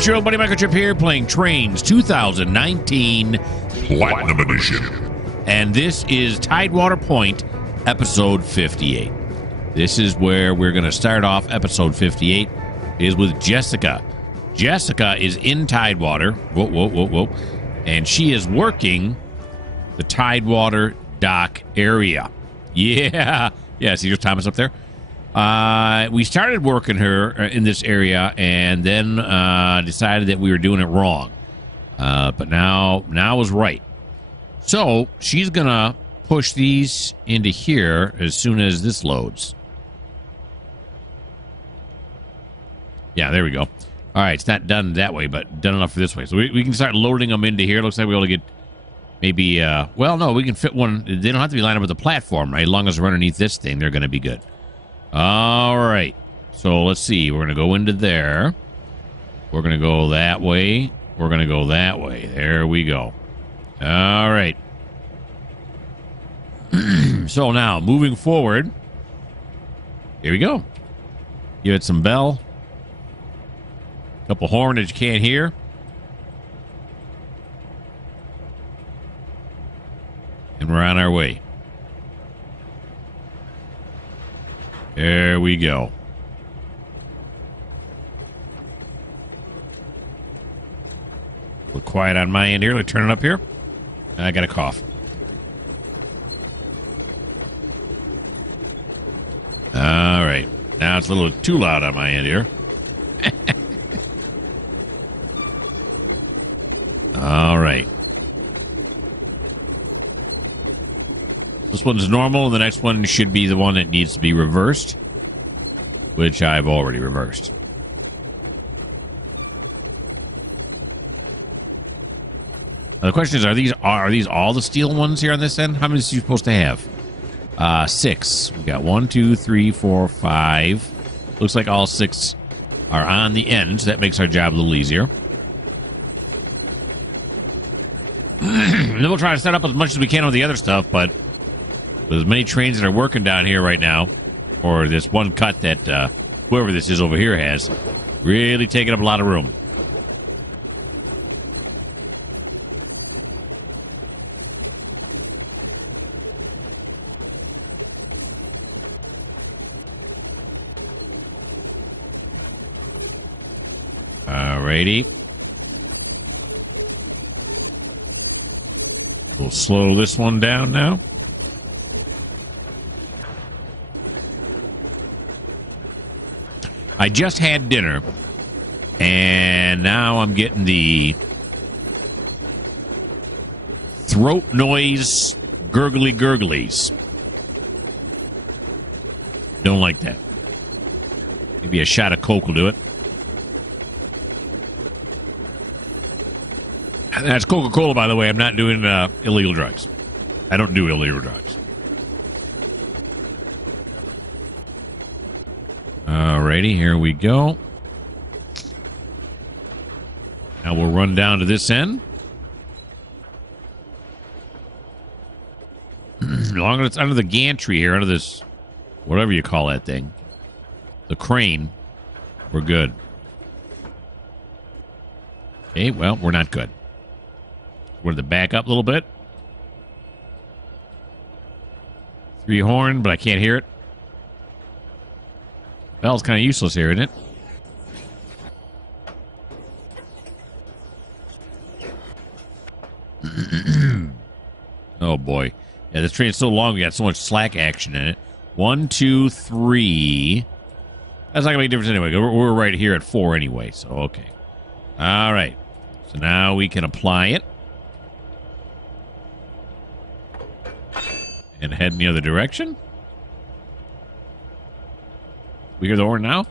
It's your old buddy Mikerowchip here playing Trainz 2019 Platinum Edition. And this is TideWater Point, episode 58. This is where we're going to start off. Episode 58 is with Jessica. Jessica is in TideWater. Whoa. And she is working the TideWater dock area. Yeah, see, there's Thomas up there. We started working her in this area and then decided that we were doing it wrong. But now is right. So she's going to push these into here as soon as this loads. Yeah, there we go. All right, it's not done that way, but done enough for this way. So we can start loading them into here. Looks like we're able to get maybe, well, no, we can fit one. They don't have to be lined up with the platform, right? As long as they're underneath this thing, they're going to be good. All right. So let's see. We're going to go into there. We're going to go that way. We're going to go that way. There we go. All right. So now, moving forward. Here we go. Give it some bell. Couple horn that you can't hear. And we're on our way. There we go. A little quiet on my end here. Let me turn it up here. I got a cough. All right. Now it's a little too loud on my end here. All right. This one's normal, and the next one should be the one that needs to be reversed, which I've already reversed. Now the question is, are these all the steel ones here on this end? How many are you supposed to have? 6. We got 1, 2, 3, 4, 5. Looks like all 6 are on the end, so that makes our job a little easier. And then we'll try to set up as much as we can with the other stuff, but with as many trains that are working down here right now, or this one cut that whoever this is over here has, really taking up a lot of room. Alrighty. We'll slow this one down now. I just had dinner, and now I'm getting the throat noise gurglies. Don't like that. Maybe a shot of Coke will do it. That's Coca-Cola, by the way. I'm not doing illegal drugs. I don't do illegal drugs. Alrighty, here we go. Now we'll run down to this end. As long as it's under the gantry here, under this, whatever you call that thing, the crane, we're good. Okay, well, we're not good. We're to back up a little bit. 3 horn, but I can't hear it. Bell's kind of useless here, isn't it? Oh, boy. Yeah, this train's so long, we got so much slack action in it. 1, 2, 3. That's not going to make a difference anyway. We're right here at 4 anyway, so okay. All right. So now we can apply it. And head in the other direction. We hear the horn now?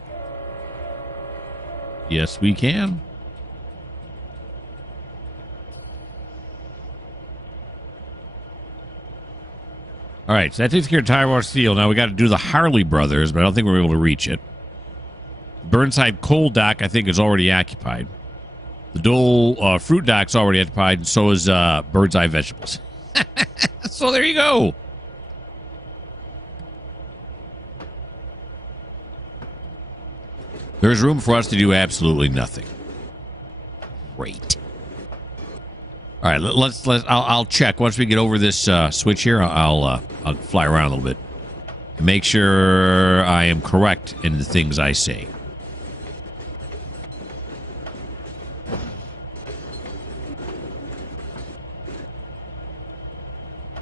Yes, we can. All right, so that takes care of TideWater Steel. Now we got to do the Harley Brothers, but I don't think we're able to reach it. Burnside Coal Dock, I think, is already occupied. The Dole Fruit Dock's already occupied, and so is Bird's Eye Vegetables. So there you go. There's room for us to do absolutely nothing. Great. All right, I'll check once we get over this switch here. I'll fly around a little bit and make sure I am correct in the things I say.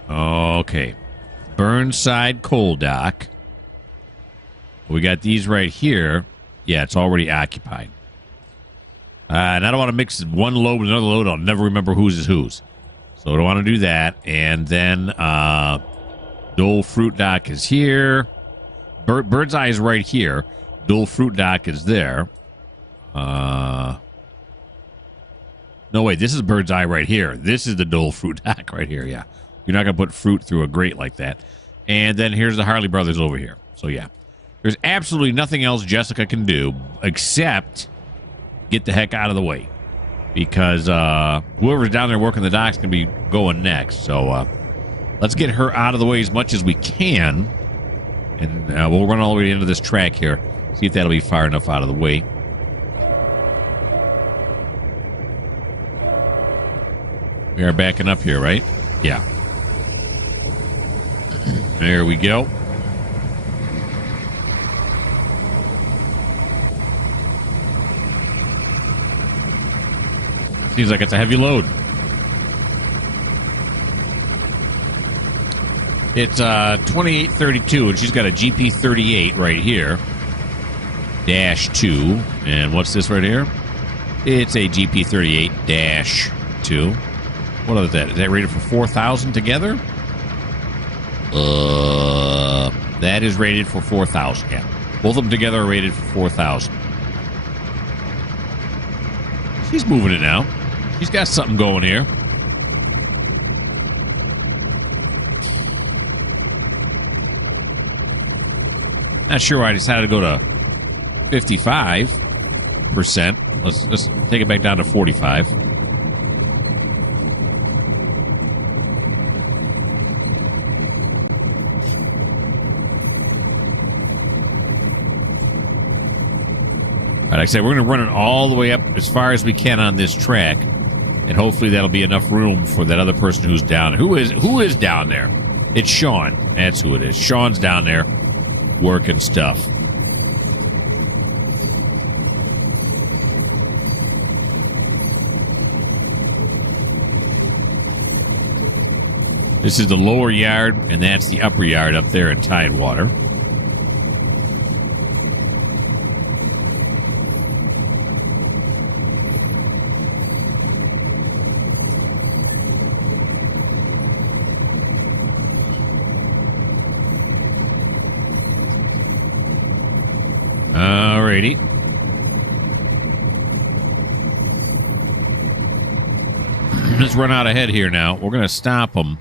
Okay, Burnside Coal Dock. We got these right here. Yeah, it's already occupied. And I don't want to mix one load with another load. I'll never remember whose is whose. So I don't want to do that. And then Dole Fruit Dock is here. Bird's Eye is right here. Dole Fruit Dock is there. No, wait. This is Bird's Eye right here. This is the Dole Fruit Dock right here. Yeah. You're not going to put fruit through a grate like that. And then here's the Harley Brothers over here. So, yeah. There's absolutely nothing else Jessica can do except get the heck out of the way. Because whoever's down there working the docks can be going next. So, let's get her out of the way as much as we can. And we'll run all the way into this track here. See if that'll be far enough out of the way. We are backing up here, right? Yeah. There we go. Seems like it's a heavy load. It's 2832, and she's got a GP38 right here. -2. And what's this right here? It's a GP38-2. What is that? Is that rated for 4,000 together? That is rated for 4,000. Yeah, both of them together are rated for 4,000. She's moving it now. She's got something going here. Not sure why I decided to go to 55%. Let's take it back down to 45. Like I said, we're going to run it all the way up as far as we can on this track, and hopefully that'll be enough room for that other person who's down there. Who is down there? It's Sean. That's who it is. Sean's down there working stuff. This is the lower yard, and that's the upper yard up there in TideWater. Alrighty. Let's run out ahead here now. We're going to stop them.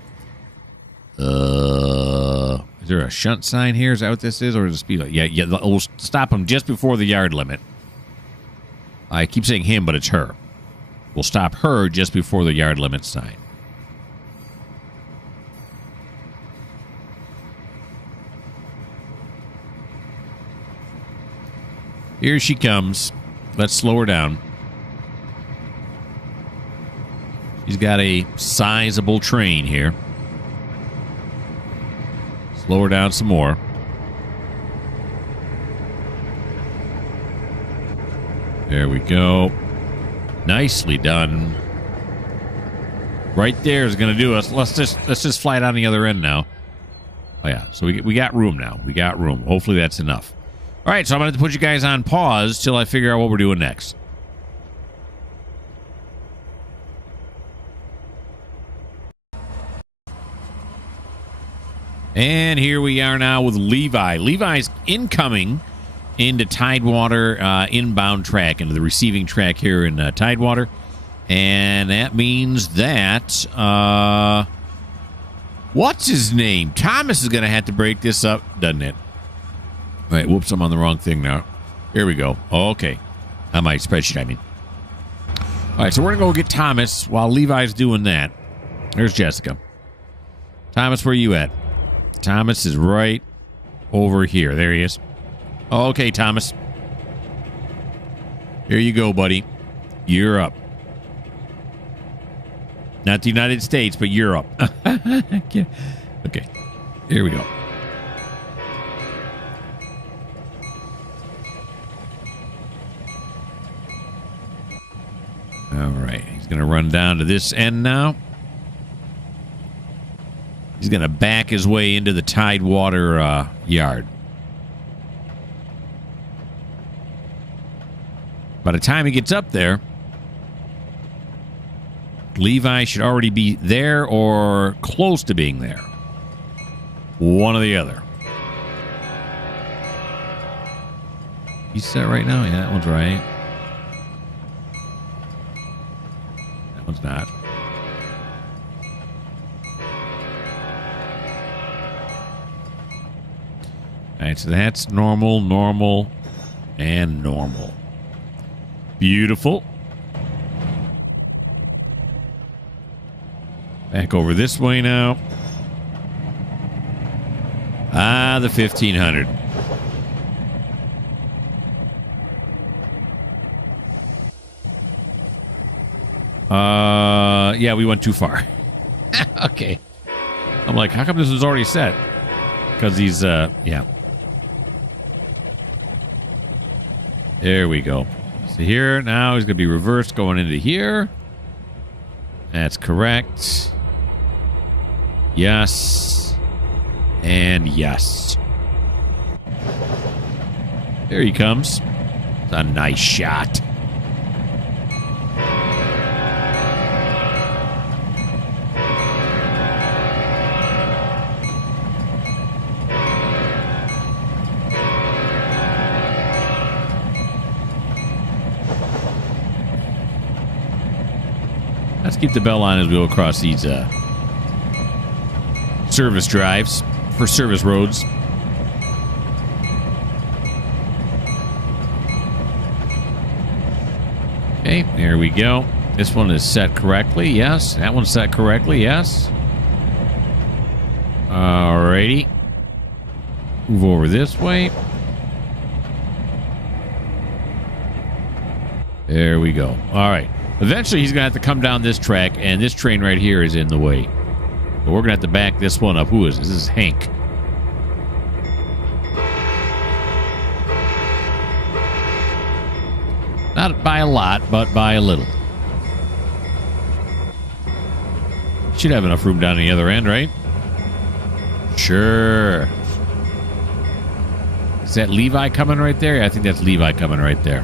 Is there a shunt sign here? Is that what this is? Or is it speed limit? Yeah, we'll stop them just before the yard limit. I keep saying him, but it's her. We'll stop her just before the yard limit sign. Here she comes. Let's slow her down. She's got a sizable train here. Slow her down some more. There we go. Nicely done. Right there is going to do us. Let's just fly down the other end now. Oh yeah, so we got room now. We got room. Hopefully that's enough. All right, so I'm going to put you guys on pause till I figure out what we're doing next. And here we are now with Levi. Levi's incoming into TideWater inbound track, into the receiving track here in TideWater. And that means that, what's his name? Thomas is going to have to break this up, doesn't it? All right, whoops, I'm on the wrong thing now. Here we go. Okay. On my spreadsheet, I mean. All right, so we're going to go get Thomas while Levi's doing that. There's Jessica. Thomas, where are you at? Thomas is right over here. There he is. Okay, Thomas. Here you go, buddy. You're up. Not the United States, but Europe. Okay. Here we go. All right. He's going to run down to this end now. He's going to back his way into the TideWater yard. By the time he gets up there, Levi should already be there or close to being there. One or the other. You set right now? Yeah, that one's right. That one's not. All right, so that's normal, normal, and normal. Beautiful. Back over this way now. Ah, the 1500. Yeah, we went too far. Okay. I'm like, how come this was already set? Because he's, yeah. There we go. So here, now he's going to be reversed going into here. That's correct. Yes. And yes. There he comes. It's a nice shot. Let's keep the bell on as we go across these service drives for service roads. Okay, there we go. This one is set correctly. Yes. That one's set correctly. Yes. Alrighty. Move over this way. There we go. All right. Eventually, he's going to have to come down this track, and this train right here is in the way. But we're going to have to back this one up. Who is this? This is Hank. Not by a lot, but by a little. Should have enough room down the other end, right? Sure. Is that Levi coming right there? Yeah, I think that's Levi coming right there.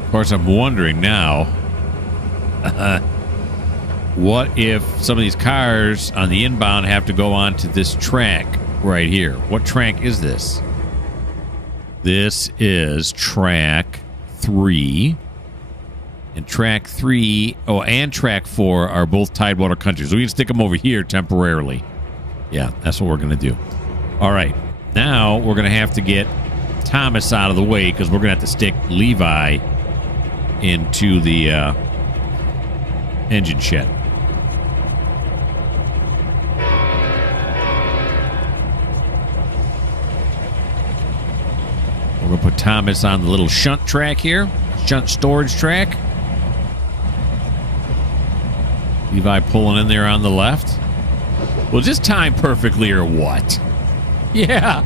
Of course, I'm wondering now, what if some of these cars on the inbound have to go onto this track right here? What track is this? This is track 3. And track 3, and track 4 are both TideWater countries. So we can stick them over here temporarily. Yeah, that's what we're going to do. All right. Now we're going to have to get Thomas out of the way because we're going to have to stick Levi into the engine shed. We're going to put Thomas on the little shunt track here. Shunt storage track. Levi pulling in there on the left. Well, just time perfectly or what? Yeah.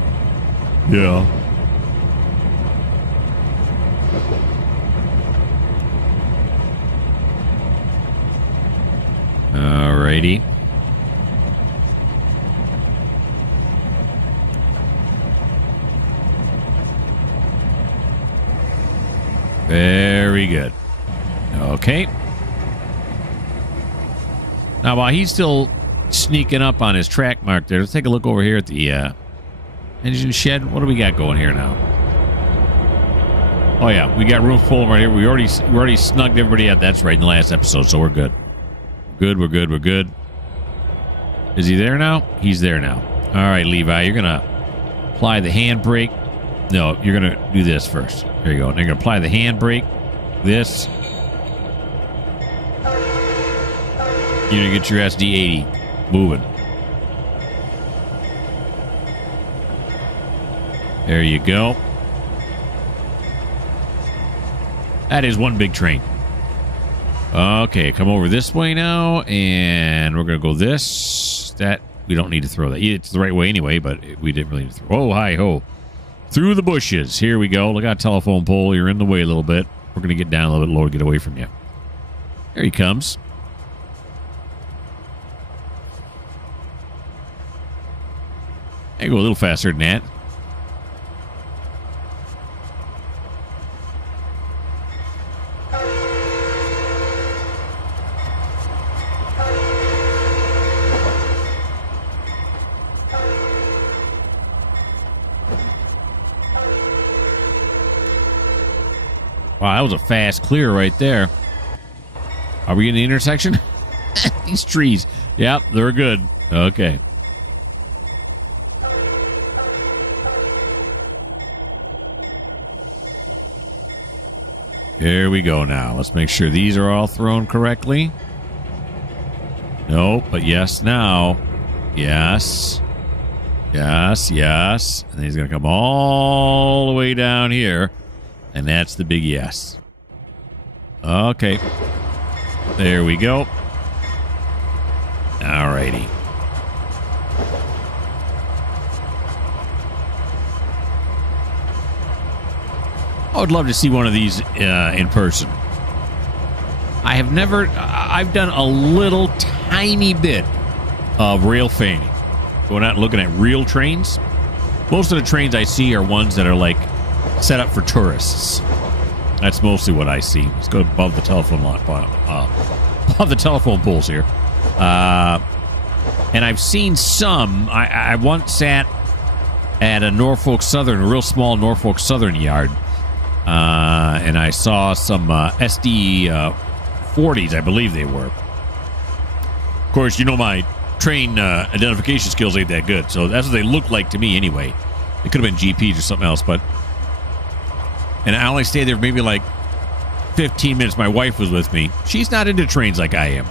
Yeah. Alrighty. Very good. Okay. Now, while he's still sneaking up on his track mark there, let's take a look over here at the engine shed. What do we got going here now? Oh, yeah. We got room full right here. We already snugged everybody up. That's right, in the last episode, so we're good. We're good. Is he there now? He's there now. All right, Levi, you're going to apply the handbrake. No, you're going to do this first. There you go. And you're going to apply the handbrake. This. You're going to get your SD80 moving. There you go. That is one big train. Okay, come over this way now, and we're going to go this. That, we don't need to throw that. It's the right way anyway, but we didn't really need to throw. Oh, hi-ho. Through the bushes. Here we go. Look at that telephone pole. You're in the way a little bit. We're going to get down a little bit lower, get away from you. There he comes. I go a little faster than that. Wow, that was a fast clear right there. Are we in the intersection? These trees. Yep, they're good. Okay. Here we go now. Let's make sure these are all thrown correctly. Nope, but yes now. Yes. Yes, yes. And he's going to come all the way down here. And that's the big yes. Okay. There we go. Alrighty. I would love to see one of these in person. I have never... I've done a little tiny bit of rail fanning. Going out and looking at real trains. Most of the trains I see are ones that are like set up for tourists. That's mostly what I see. Let's go above the telephone line, above the telephone poles here. And I've seen some. I once sat at a Norfolk Southern, a real small Norfolk Southern yard, and I saw some SD 40s, I believe they were. Of course, you know my train identification skills ain't that good, so that's what they look like to me anyway. It could have been GPs or something else, but... And I only stayed there maybe like 15 minutes. My wife was with me. She's not into trains like I am.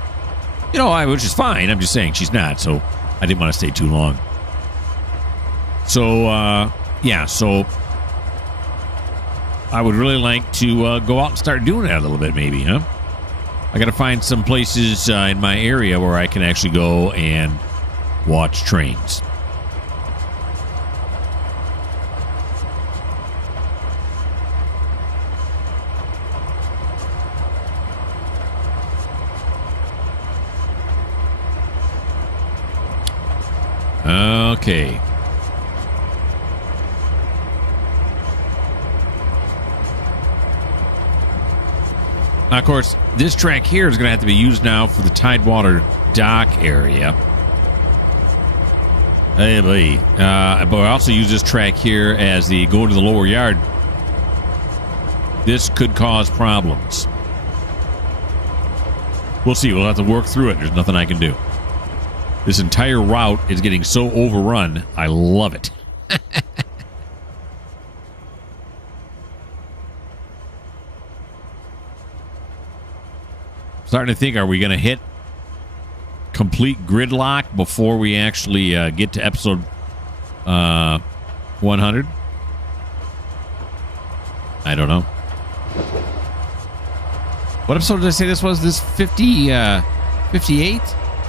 You know, which is fine. I'm just saying she's not, so I didn't want to stay too long. So, yeah, so I would really like to go out and start doing that a little bit maybe, huh? I got to find some places in my area where I can actually go and watch trains. Okay. Now, of course, this track here is going to have to be used now for the TideWater dock area. Hey, boy. But I also use this track here as the go to the lower yard. This could cause problems. We'll see. We'll have to work through it. There's nothing I can do. This entire route is getting so overrun. I love it. Starting to think, are we going to hit complete gridlock before we actually get to episode 100? I don't know. What episode did I say this was? This 58?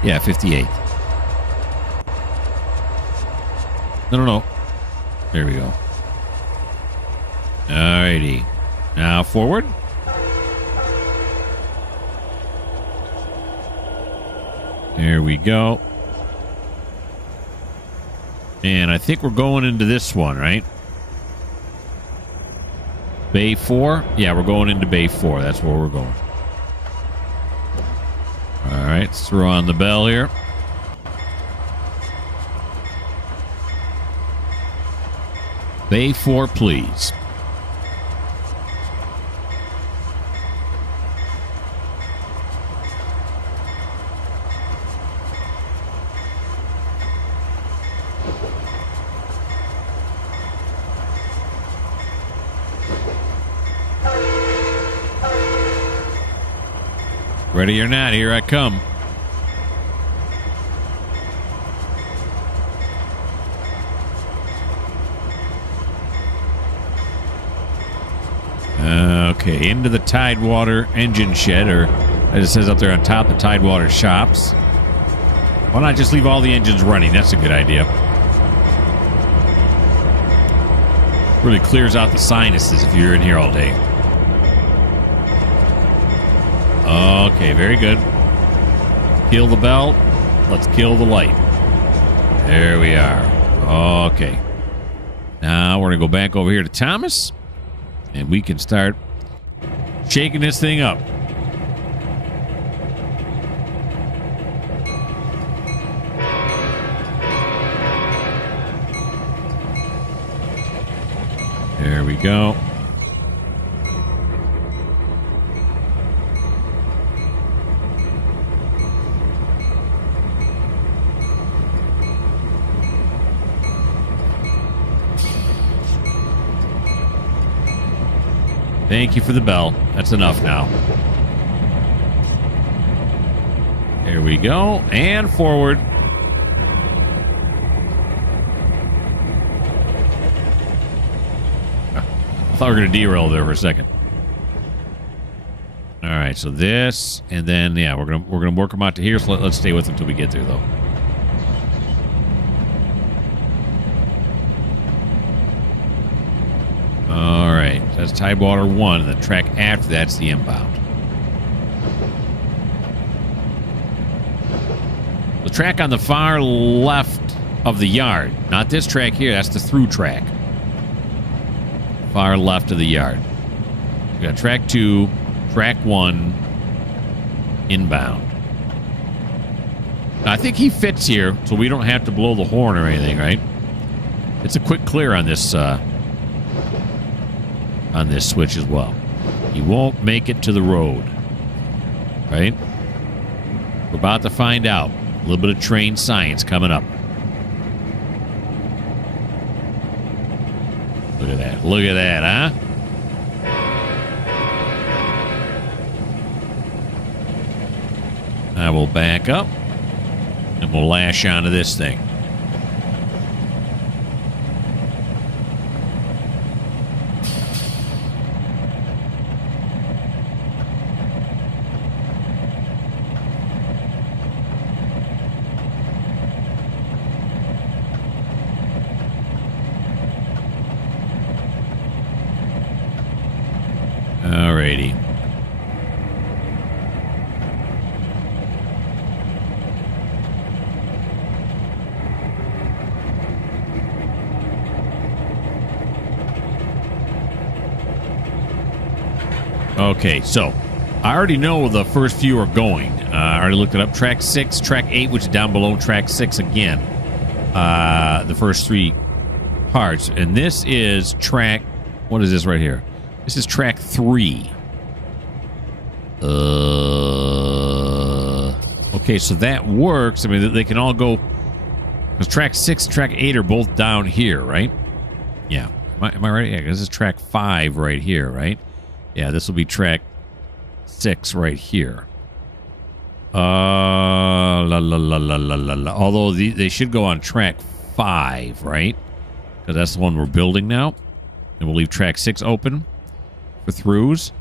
Yeah, 58. No. There we go. Alrighty. Now forward. There we go. And I think we're going into this one, right? Bay 4? Yeah, we're going into Bay 4. That's where we're going. Alright, let's throw on the bell here. Bay 4, please. Ready or not, here I come. Okay, into the TideWater engine shed, or as it says up there on top, the TideWater shops. Why not just leave all the engines running? That's a good idea. Really clears out the sinuses if you're in here all day. Okay, very good. Kill the bell. Let's kill the light. There we are. Okay. Now we're going to go back over here to Thomas, and we can start shaking this thing up. There we go. Thank you for the bell. That's enough now. There we go. And forward. I thought we were going to derail there for a second. All right, so this, and then yeah, we're gonna work them out to here. So let's stay with them until we get there, though. All right, that's TideWater 1, and the track after that's the inbound. The track on the far left of the yard, not this track here. That's the through track. Far left of the yard. We got track 2, track 1, inbound. Now, I think he fits here, so we don't have to blow the horn or anything, right? It's a quick clear on this switch as well. He won't make it to the road, right? We're about to find out. A little bit of Trainz science coming up. Look at that. Look at that, huh? I will back up, and we'll lash onto this thing. Alrighty. Okay, so I already know where the first few are going. I already looked it up. Track 6, track 8, which is down below track 6 again. The first 3 parts. And this is track... What is this right here? This is track 3. Okay, so that works. I mean, they can all go... Because track 6 and track 8 are both down here, right? Yeah. Am I right? Yeah, this is track 5 right here, right? Yeah, this will be track 6 right here. Although they should go on track 5, right? Because that's the one we're building now. And we'll leave track 6 open for throughs.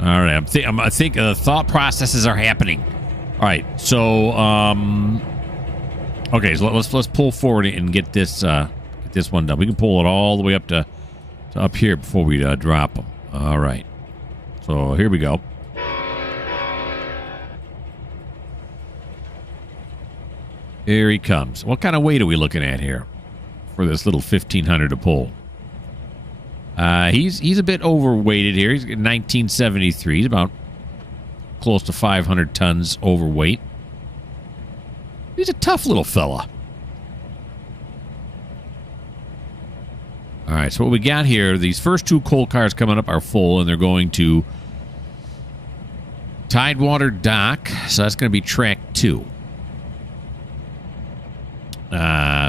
All right, I think the thought processes are happening. All right, so okay, so let's pull forward and get this one done. We can pull it all the way up to up here before we drop them. All right, so here we go. Here he comes. What kind of weight are we looking at here for this little 1500 to pull? He's a bit overweighted here. He's 1973. He's about close to 500 tons overweight. He's a tough little fella. All right, so what we got here, these first 2 coal cars coming up are full, and they're going to TideWater Dock. So that's going to be track 2.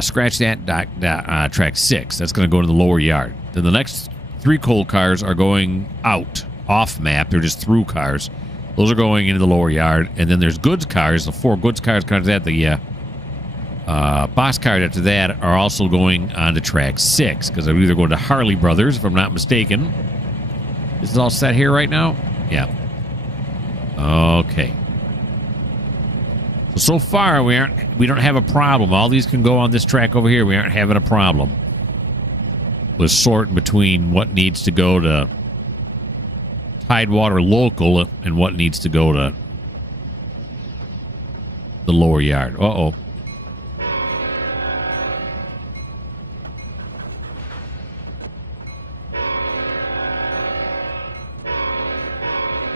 Scratch that, track 6. That's going to go to the lower yard. Then the next 3 coal cars are going out, off map. They're just through cars. Those are going into the lower yard. And then there's goods cars. The 4 goods cars after that, the box cars after that are also going on to track 6. Because they're either going to Harley Brothers, if I'm not mistaken. This is all set here right now? Yeah. Okay. So far we don't have a problem. All these can go on this track over here. We aren't having a problem with sorting between what needs to go to TideWater local and what needs to go to the lower yard. Uh-oh.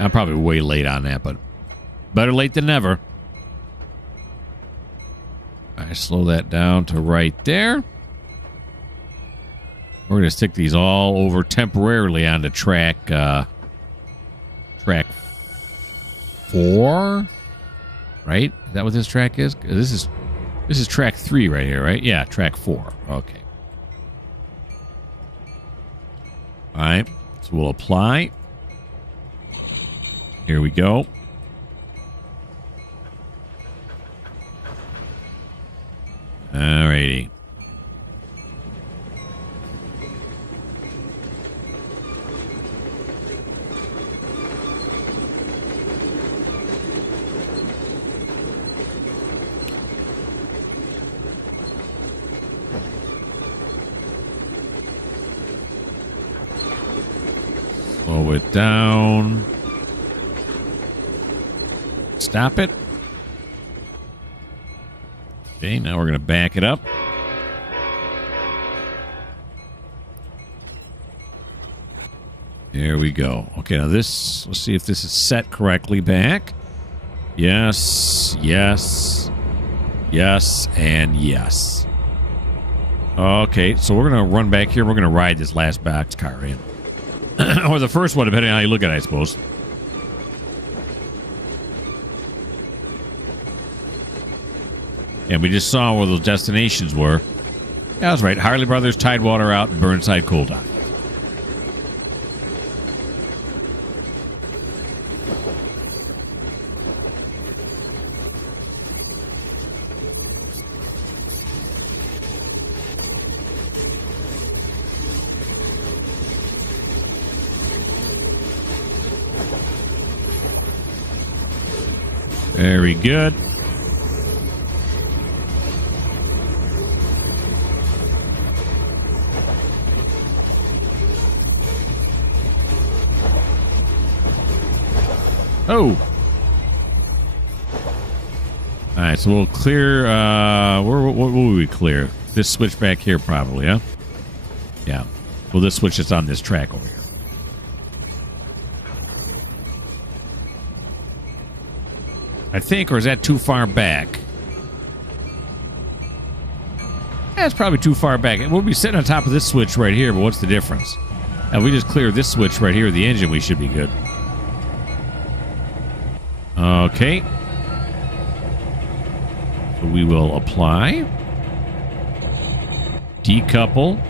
I'm probably way late on that, but better late than never. I slow that down to right there. We're going to stick these all over temporarily onto track 4, right? Is that what this track is? This is track 3 right here, right? Yeah, track 4. Okay. All right. So we'll apply. Here we go. Alrighty. Slow it down. Stop it. Okay, now we're going to back it up. There we go. Okay, now this, let's see if this is set correctly back. Yes, yes, yes, and yes. Okay, so we're going to run back here. We're going to ride this last boxcar in. Or the first one, depending on how you look at it, I suppose. And we just saw where those destinations were. Yeah, I was right. Harley Brothers, TideWater out, and Burnside Coal Dock. Very good. Oh. All right, so we'll clear. What will we clear? This switch back here, probably, huh? Yeah. Well, this switch is on this track over here. I think, or is that too far back? That's probably too far back. We'll be sitting on top of this switch right here, but what's the difference? If we just clear this switch right here, the engine, we should be good. Okay. So we will apply, decouple,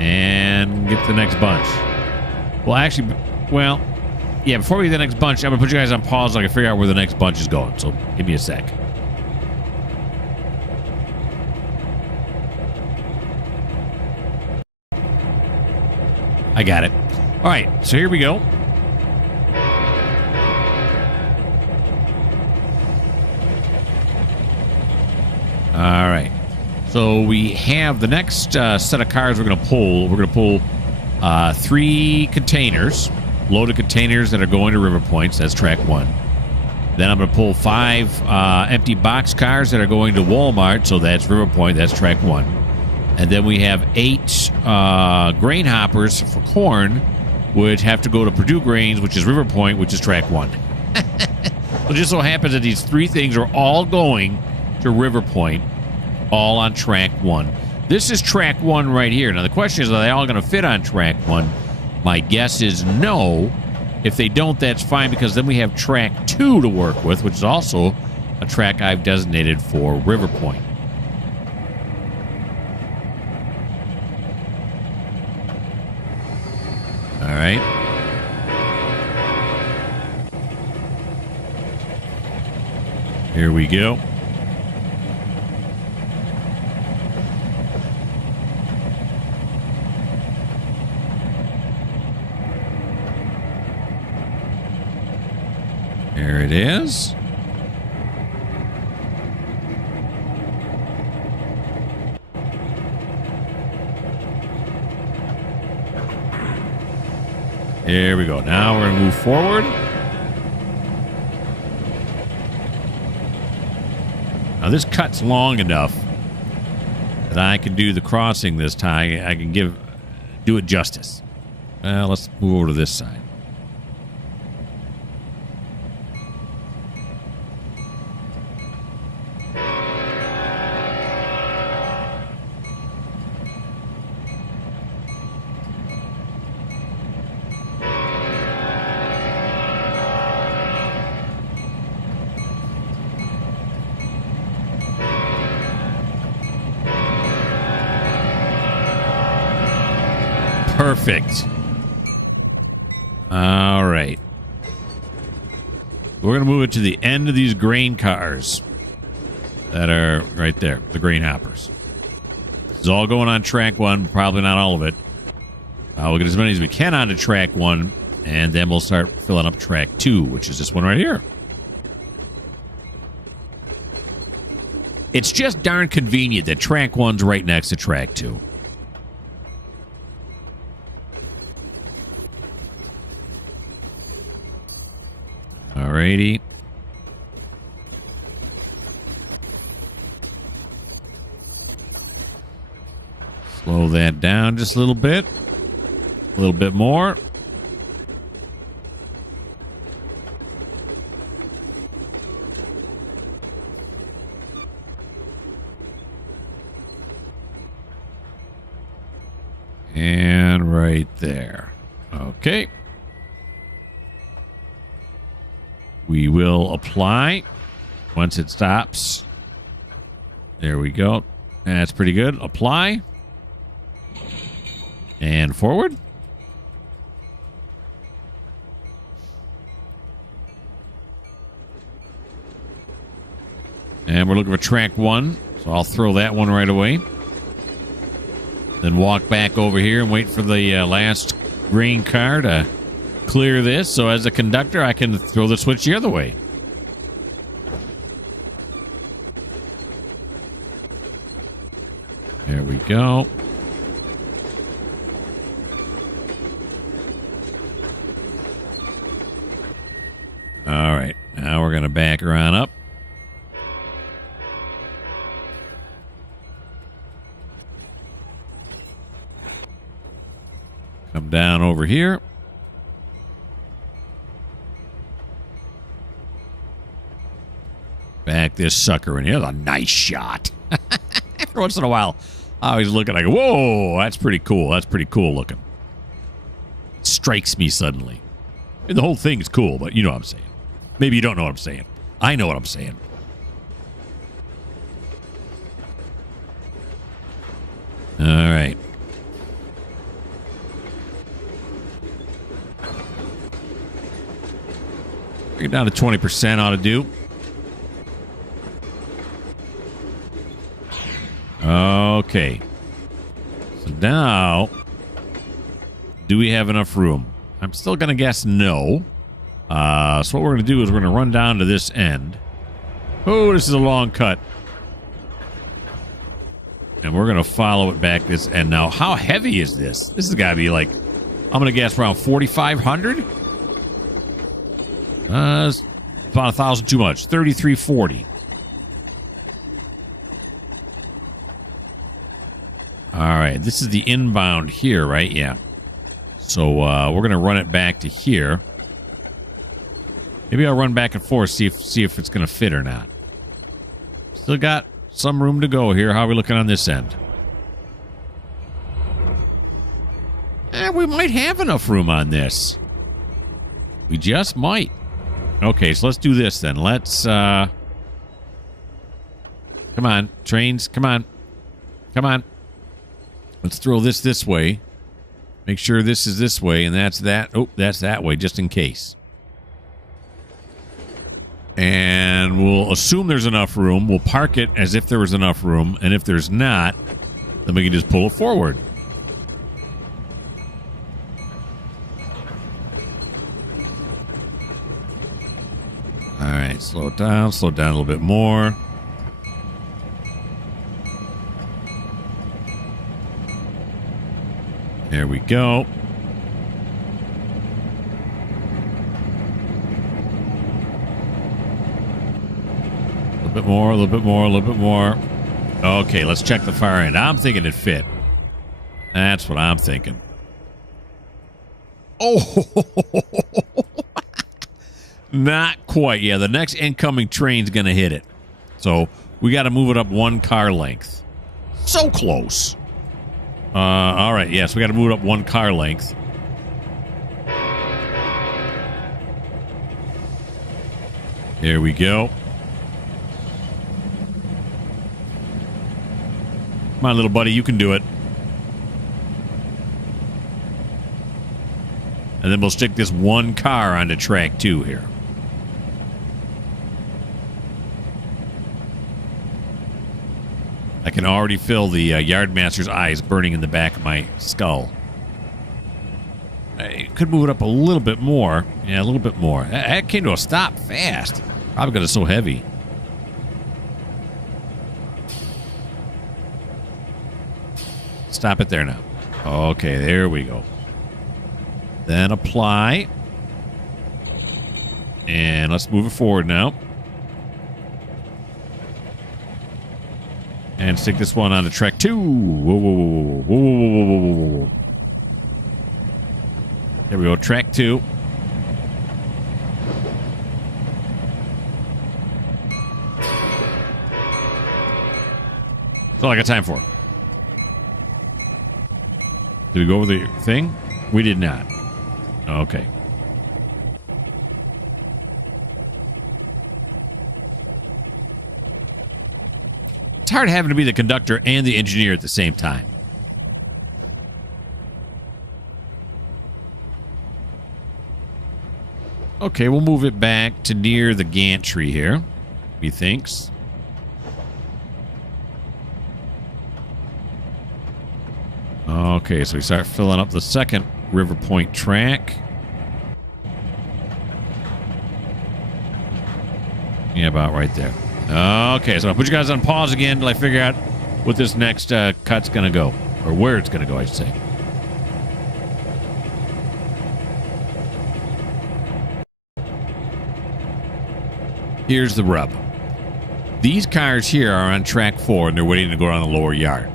and get the next bunch. Well, actually, well, yeah, before we get the next bunch, I'm going to put you guys on pause so I can figure out where the next bunch is going. So give me a sec. I got it. All right, so here we go. All right. So we have the next set of cars we're going to pull. We're going to pull 3 containers, loaded containers that are going to River Points. That's track 1. Then I'm going to pull 5 empty box cars that are going to Walmart. So that's River Point. That's track 1. And then we have 8 grain hoppers for corn, which have to go to Purdue Grains, which is River Point, which is track 1. It just so happens that these 3 things are all going to River Point, all on track 1. This is track 1 right here. Now the question is, are they all going to fit on track 1? My guess is no. If they don't, that's fine, because then we have track 2 to work with, which is also a track I've designated for River Point. All right. Here we go. There it is. There we go. Now we're going to move forward. Now this cut's long enough that I can do the crossing this time. I can do it justice. Let's move over to this side. Perfect. All right. We're going to move it to the end of these grain cars that are right there, the grain hoppers. This is all going on track 1, probably not all of it. We'll get as many as we can onto track 1, and then we'll start filling up track 2, which is this one right here. It's just darn convenient that track 1's right next to track 2. Alrighty. Slow that down just a little bit. A little bit more. And right there. Okay. We will apply once it stops. There we go. That's pretty good. Apply. And forward. And we're looking for track 1. So I'll throw that one right away. Then walk back over here and wait for the last green car to clear this, so as a conductor I can throw the switch the other way. There we go. All right, now we're going to back her on up. Come down over here. Back this sucker in here. That's a nice shot. Every once in a while, I always look and I go, whoa, that's pretty cool. That's pretty cool looking. It strikes me suddenly. And the whole thing is cool, but you know what I'm saying. Maybe you don't know what I'm saying. I know what I'm saying. All right. Bring it down to 20% ought to do. Okay. So now, do we have enough room? I'm still going to guess no. So what we're going to do is we're going to run down to this end. Oh, this is a long cut. And we're going to follow it back this end. Now, how heavy is this? This has got to be like, I'm going to guess around 4,500? It's about 1,000 too much. 3,340. All right, this is the inbound here, right? Yeah. So we're going to run it back to here. Maybe I'll run back and forth, see if it's going to fit or not. Still got some room to go here. How are we looking on this end? We might have enough room on this. We just might. Okay, so let's do this then. Let's, come on, Trainz, come on. Come on. Let's throw this way. Make sure this is this way, and that's that. Oh, that's that way, just in case. And we'll assume there's enough room. We'll park it as if there was enough room, and if there's not, then we can just pull it forward. right, slow it down a little bit more. There we go. A little bit more, a little bit more, a little bit more. Okay, let's check the far end. I'm thinking it fit. That's what I'm thinking. Oh, not quite. Yeah, the next incoming train's going to hit it. So we got to move it up one car length. So close. All right, yes, we got to move it up one car length. Here we go. Come on, little buddy, you can do it. And then we'll stick this one car onto track 2 here. I can already feel the yardmaster's eyes burning in the back of my skull. I could move it up a little bit more. Yeah, a little bit more. That came to a stop fast. Probably because it's so heavy. Stop it there now. Okay, there we go. Then apply. And let's move it forward now. And stick this one onto track 2. Whoa, whoa, whoa, whoa, whoa, whoa, whoa, whoa, whoa. There we go, track 2. That's all I got time for. Did we go over the thing? We did not. Okay. It's hard having to be the conductor and the engineer at the same time. Okay, we'll move it back to near the gantry here, he thinks. Okay, so we start filling up the second River Point track. Yeah, about right there. Okay, so I'll put you guys on pause again until I figure out what this next cut's going to go. Or where it's going to go, I should say. Here's the rub. These cars here are on track 4 and they're waiting to go around the lower yard.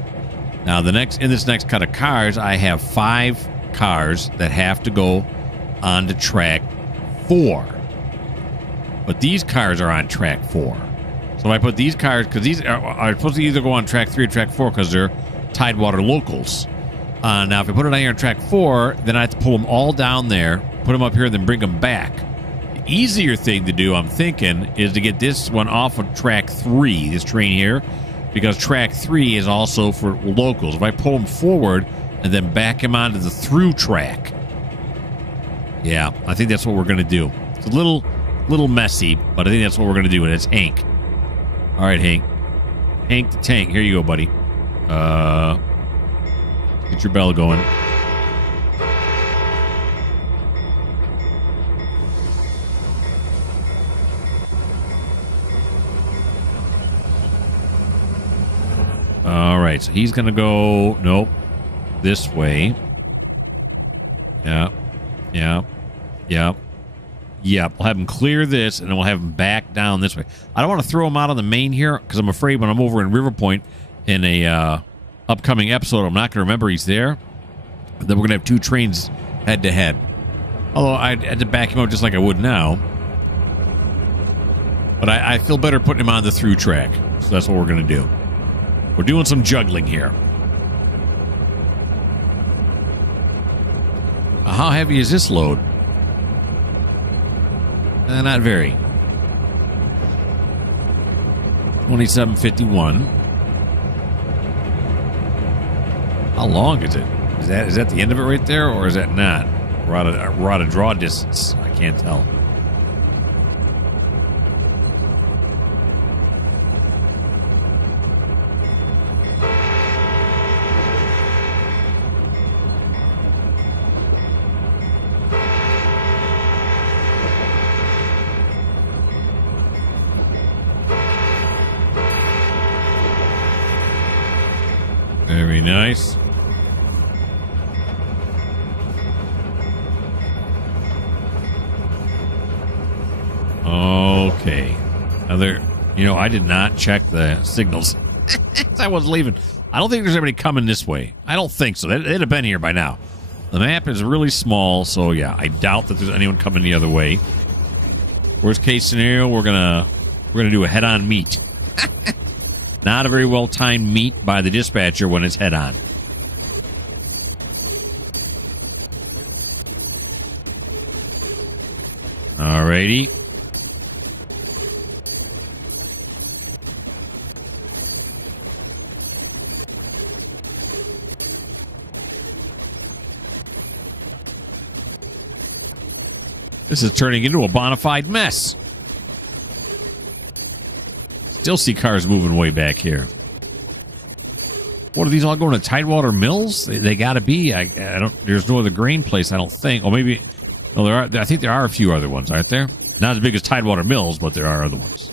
Now, in this next cut of cars, I have 5 cars that have to go onto track 4. But these cars are on track 4. So if I put these cars, because these are supposed to either go on track 3 or track 4 because they're TideWater locals. Now, if I put it on here on track 4, then I have to pull them all down there, put them up here, and then bring them back. The easier thing to do, I'm thinking, is to get this one off of track 3, this train here, because track 3 is also for locals. If I pull them forward and then back him onto the through track. Yeah, I think that's what we're going to do. It's a little messy, but I think that's what we're going to do, and it's Hank. All right, Hank. Hank the Tank. Here you go, buddy. Get your bell going. All right, so he's going to go, nope, this way. Yep. We'll have him clear this, and then we'll have him back down this way. I don't want to throw him out on the main here, because I'm afraid when I'm over in River Point in a upcoming episode, I'm not going to remember he's there. Then we're going to have 2 trains head-to-head. Although I'd had to back him up just like I would now. But I feel better putting him on the through track, so that's what we're going to do. We're doing some juggling here. How heavy is this load? Not very. 2751. How long is it? Is that the end of it right there, or is that not? We're out of draw distance. I can't tell. Very nice. Okay. I did not check the signals as I was leaving. I don't think there's anybody coming this way. I don't think so. They'd have been here by now. The map is really small, so yeah, I doubt that there's anyone coming the other way. Worst case scenario, we're gonna do a head-on meet. Not a very well-timed meet by the dispatcher when it's head-on. Alrighty. This is turning into a bona fide mess. Still see cars moving way back here. What are these all going to TideWater mills? They got to be. I don't. There's no other grain place. I don't think. Or maybe. No, there are. I think there are a few other ones, aren't there? Not as big as TideWater mills, but there are other ones.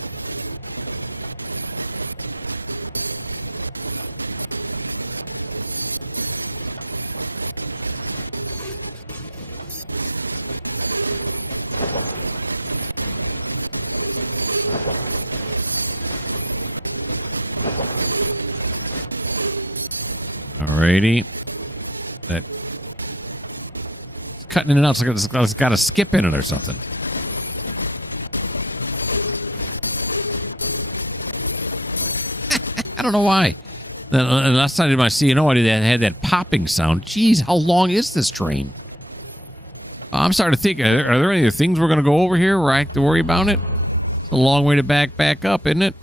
Alrighty. That it's cutting in and out. It's got a skip in it or something. I don't know why. The last time I did my CNO, I had that popping sound. Jeez, how long is this train? I'm starting to think, are there any other things we're going to go over here where I have to worry about it? It's a long way to back up, isn't it?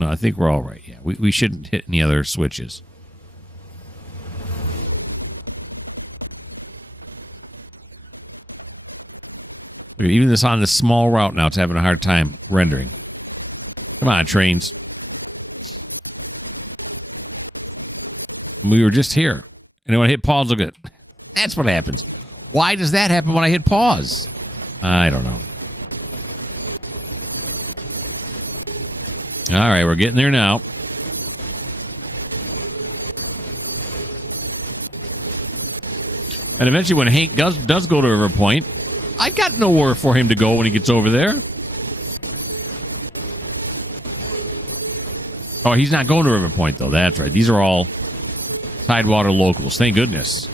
No, I think we're all right. Yeah, we shouldn't hit any other switches. Look, even this on this small route now, it's having a hard time rendering. Come on, Trainz. We were just here. And when I hit pause, look at it. That's what happens. Why does that happen when I hit pause? I don't know. All right, we're getting there now. And eventually when Hank does go to River Point, I got nowhere for him to go when he gets over there. Oh, he's not going to River Point, though. That's right. These are all TideWater locals. Thank goodness.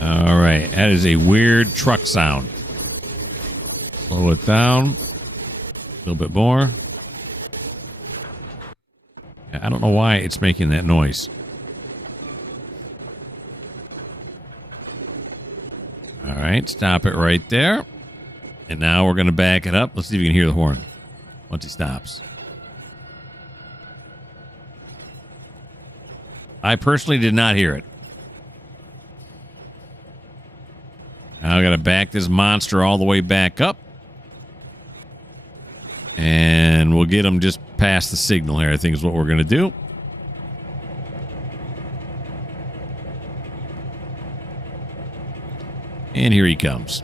All right, that is a weird truck sound. Slow it down a little bit more. I don't know why it's making that noise. All right, stop it right there. And now we're going to back it up. Let's see if you can hear the horn once he stops. I personally did not hear it. Now I got to back this monster all the way back up. And we'll get him just past the signal here, I think is what we're going to do. And here he comes.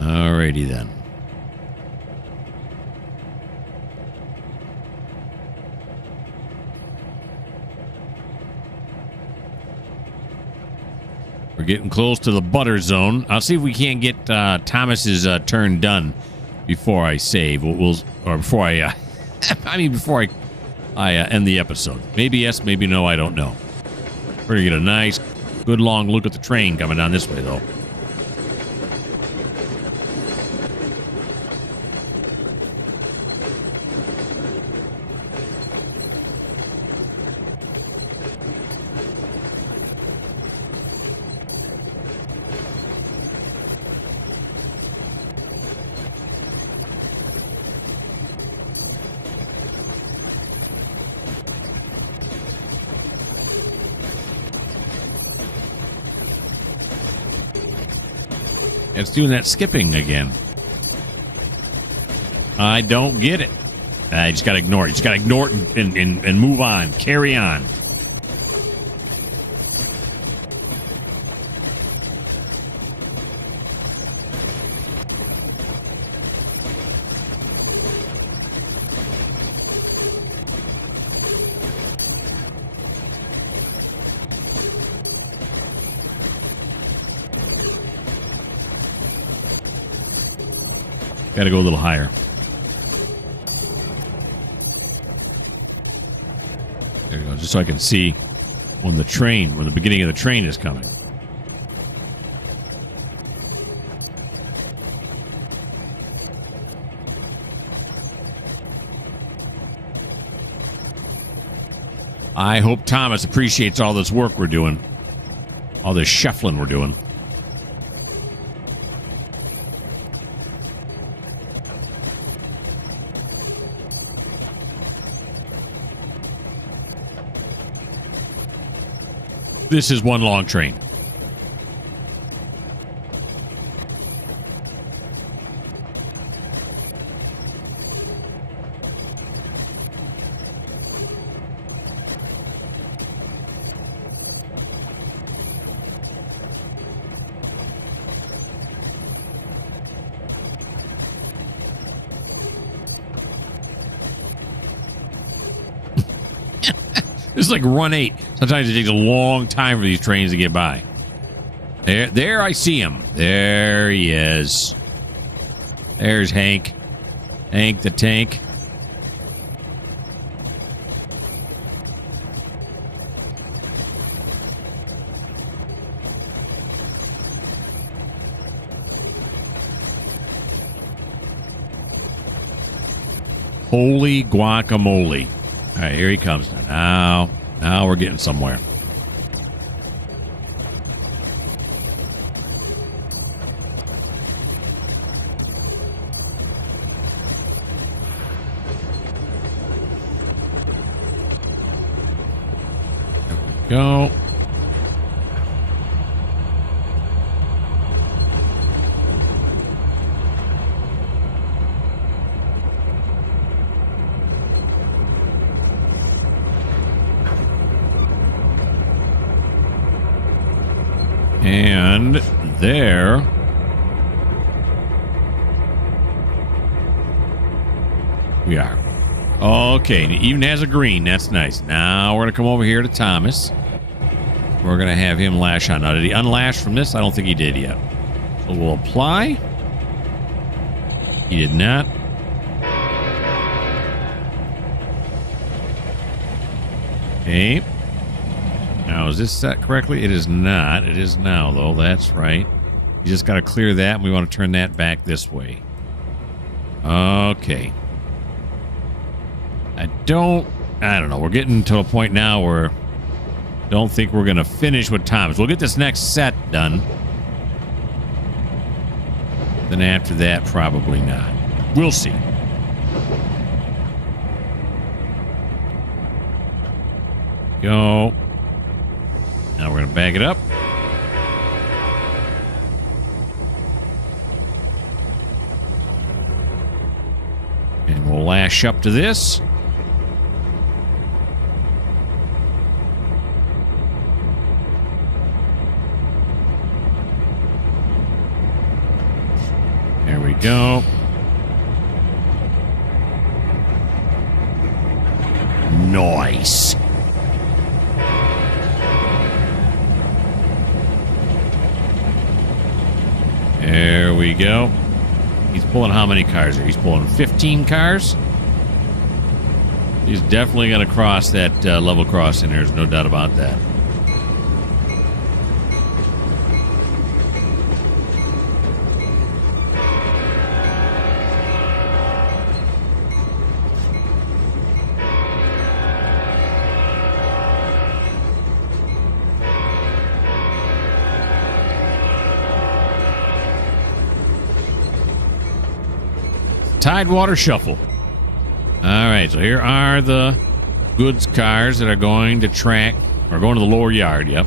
Alrighty then. We're getting close to the butter zone. I'll see if we can't get Thomas's turn done before I save. Before I end the episode. Maybe yes, maybe no. I don't know. We're gonna get a nice, good long look at the train coming down this way, though. It's doing that skipping again. I don't get it. I just gotta ignore it. You just gotta ignore it and move on. Carry on. Gotta go a little higher. There you go, just so I can see when the beginning of the train is coming. I hope Thomas appreciates all this work we're doing. All this shuffling we're doing. This is one long train. This is like run 8. Sometimes it takes a long time for these trains to get by. There I see him. There he is. There's Hank. Hank the Tank. Holy guacamole. All right, here he comes now. Now we're getting somewhere. There we go. And there we are. Okay, and it even has a green. That's nice. Now we're going to come over here to Thomas. We're going to have him lash on. Now, did he unlash from this? I don't think he did yet. So we'll apply. He did not. Okay. Now, is this set correctly? It is not. It is now, though. That's right. You just got to clear that, and we want to turn that back this way. Okay. I don't know. We're getting to a point now where I don't think we're going to finish with Thomas. We'll get this next set done. Then after that, probably not. We'll see. Go. Now we're going to back it up. And we'll lash up to this. There we go. Nice. There we go. He's pulling how many cars here? He's pulling 15 cars. He's definitely going to cross that level crossing. There's no doubt about that. TideWater Shuffle. All right, so here are the goods cars that are going to track, or going to the lower yard, yep.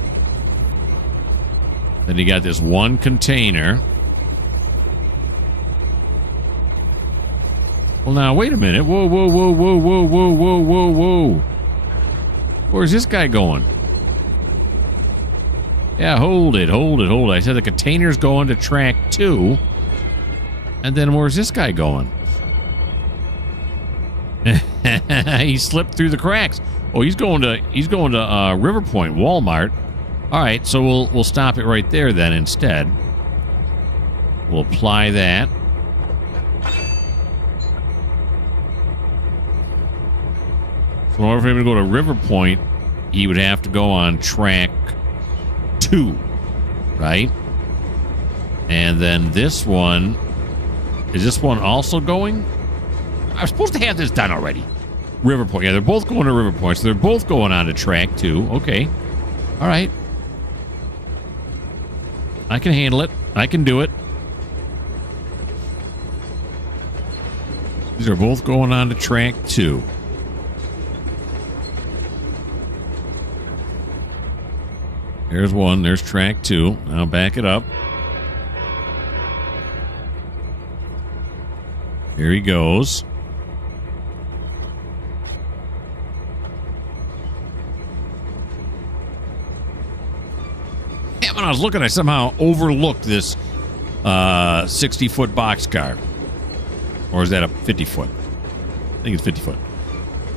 Then you got this one container. Well, now, wait a minute. Whoa, whoa, whoa, whoa, whoa, whoa, whoa, whoa, whoa. Where's this guy going? Yeah, hold it. I said the container's going to track 2. And then where's this guy going? He slipped through the cracks. Oh, he's going to River Point, Walmart. All right, so we'll stop it right there then instead. We'll apply that. So in order for him to go to River Point, he would have to go on track 2, right? And then this one, is this one also going? I'm supposed to have this done already. River Point. Yeah, they're both going to River Point, so they're both going on to track 2. Okay. All right. I can handle it. I can do it. These are both going on to track 2. There's one. There's track 2. Now back it up. Here he goes. Yeah, when I was looking, I somehow overlooked this 60-foot boxcar. Or is that a 50-foot? I think it's 50-foot.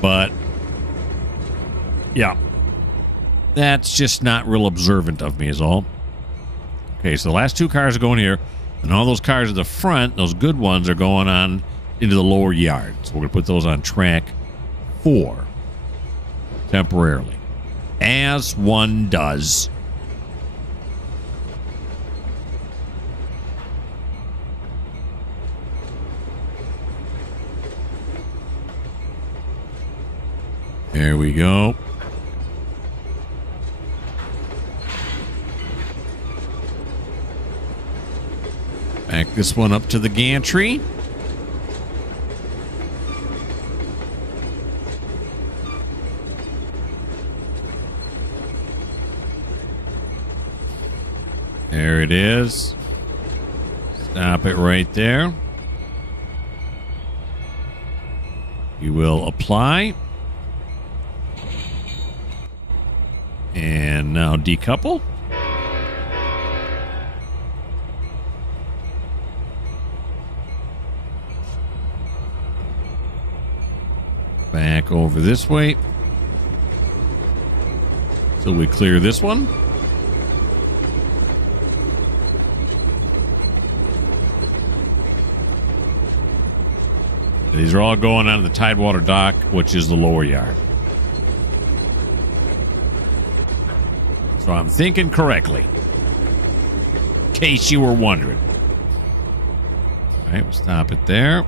But, yeah. That's just not real observant of me is all. Okay, so the last 2 cars are going here. And all those cars at the front, those good ones, are going on into the lower yard. So we're going to put those on track 4. Temporarily. As one does. There we go. Back this one up to the gantry. There it is. Stop it right there. You will apply. And now decouple. Back over this way. So we clear this one. These are all going on to the TideWater dock, which is the lower yard. So I'm thinking correctly. In case you were wondering. All right, we'll stop it there.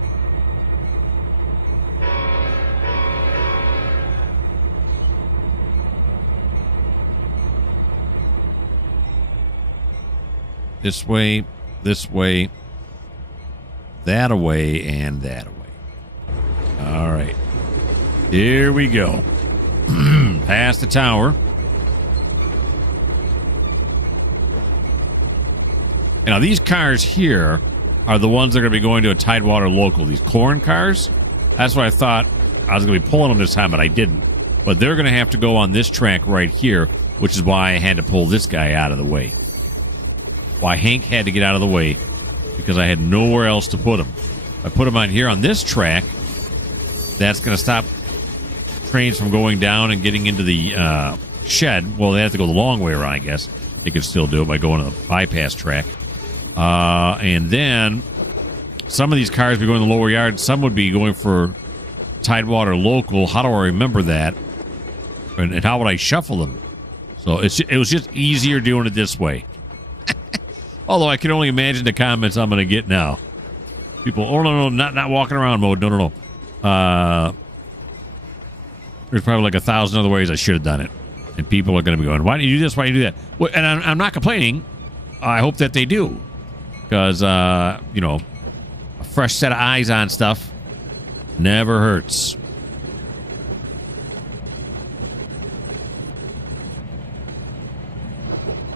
This way, that away, and that away. All right. Here we go. Past the tower. Now, these cars here are the ones that are going to be going to a TideWater local. These corn cars. That's what I thought I was going to be pulling them this time, but I didn't. But they're going to have to go on this track right here, which is why I had to pull this guy out of the way. Why Hank had to get out of the way, because I had nowhere else to put him. If I put him on here on this track, that's going to stop trains from going down and getting into the shed. Well, they have to go the long way around, I guess. They could still do it by going to the bypass track. And then some of these cars would be going to the lower yard. Some would be going for TideWater local. How do I remember that? And how would I shuffle them? So it was just easier doing it this way. Although I can only imagine the comments I'm going to get now. People, oh, no, not walking around mode. No. There's probably like 1,000 other ways I should have done it. And people are going to be going, why do you do this? Why do you do that? Well, and I'm not complaining. I hope that they do. Because, a fresh set of eyes on stuff never hurts.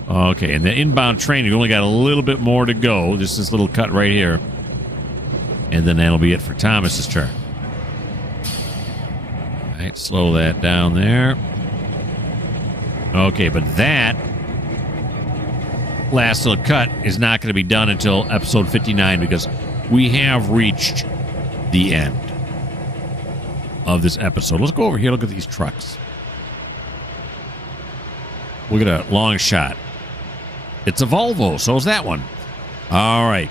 Okay, and the inbound train, you only got a little bit more to go. This little cut right here. And then that'll be it for Thomas's turn. All right, slow that down there. Okay, but that last little cut is not going to be done until episode 59 because we have reached the end of this episode. Let's go over here. Look at these trucks. Look at a long shot. It's a Volvo. So is that one. All right.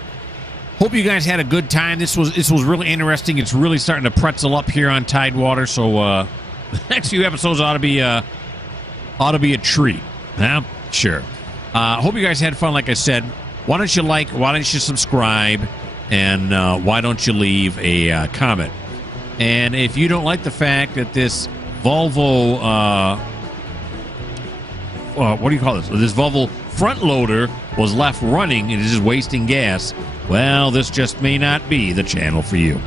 Hope you guys had a good time. This was really interesting. It's really starting to pretzel up here on TideWater. So the next few episodes ought to be a treat. Huh? Sure. Hope you guys had fun. Like I said, why don't you like? Why don't you subscribe? And why don't you leave a comment? And if you don't like the fact that this Volvo, what do you call this? This Volvo front loader was left running and is just wasting gas. Well, this just may not be the channel for you.